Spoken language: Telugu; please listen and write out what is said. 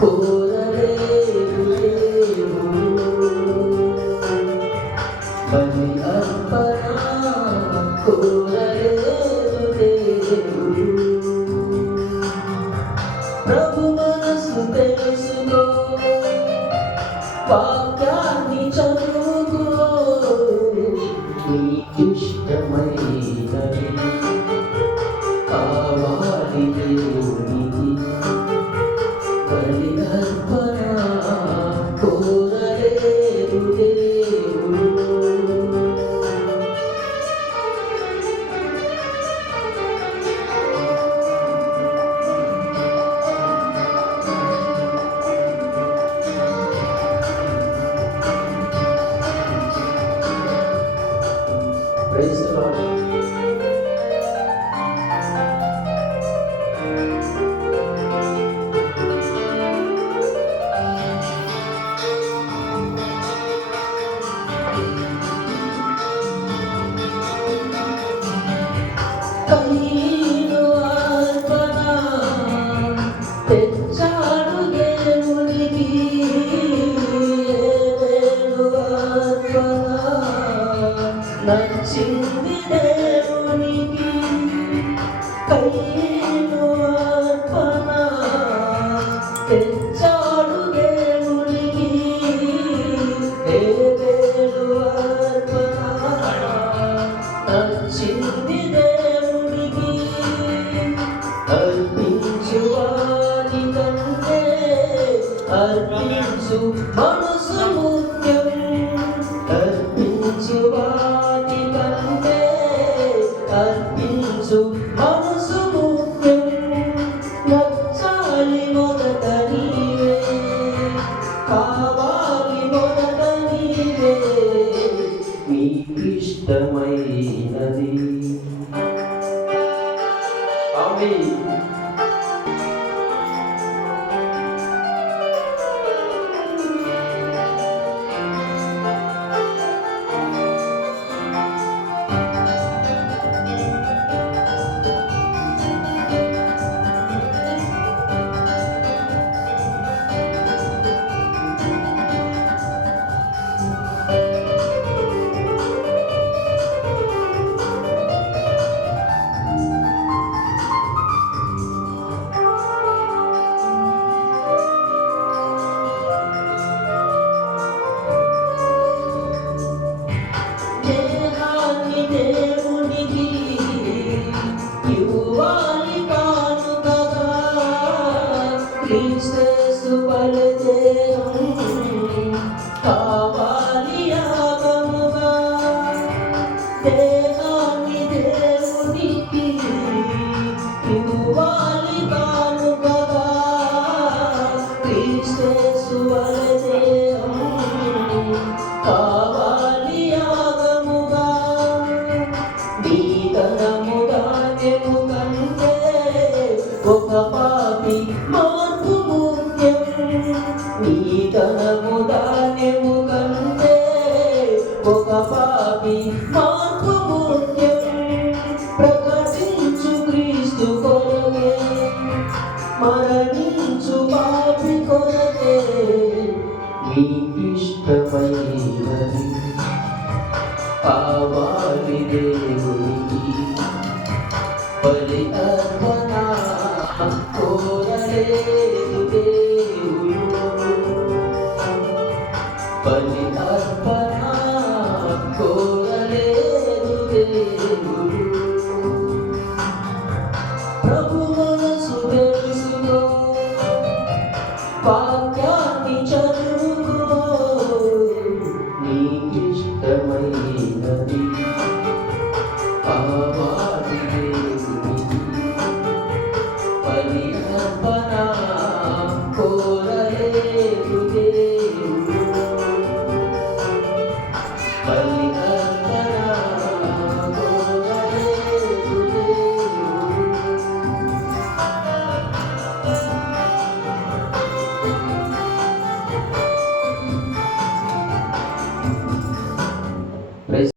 కోరలేదు దేవుడు. బలి అర్పణ కోరలేదు దేవుడు. ప్రభు మనసు తెలుసుకో, వాక్యాన్ని చదువుకో, నీకిష్టమైనది కావాలి దేవునికి. బలి అర్పణ కోరలేదు దేవుడు. Praise the Lord. కయ్యను అర్పణ తెచ్చాడు దేవునికి. ఏబేలు అర్పణ నచ్చింది దేవునికి. కయ్యను అర్పణ తెచ్చాడు దేవునికి. ఏబేలు అర్పణ నచ్చింది దేవునికి. అర్పించు వారి కంటే అర్పించు మనసు ముఖ్యం. అర్పించు వారి కంటే అర్పించు మనసు ముఖ్యం. నచ్చాలి మొదట నీవే, కావాలి మొదట నీవే, నీకిష్టమైనది. ఆమేన్. దేహాన్ని దేవునికి ఇవ్వాలి కానుకగా. క్రీస్తు వలె దేహం కావాలి యాగముగా. దేహాన్ని దేవునికి ఇవ్వాలి కానుకగా. క్రీస్తు వలె దేహం కావాలి యాగముగా. నీ ధనము ధాన్యము కంటే ఒక పాపి మార్పు ముఖ్యం. నీ ధనము ధాన్యము కంటే ఒక పాపి మార్పు ముఖ్యం. ప్రకటించు క్రీస్తు కొరకే, మరణించు పాపి కొరకే, నీకిష్టమైనది కావాలి దేవునికి. బలి అర్పణ కోరలేదు దేవుడు. బలి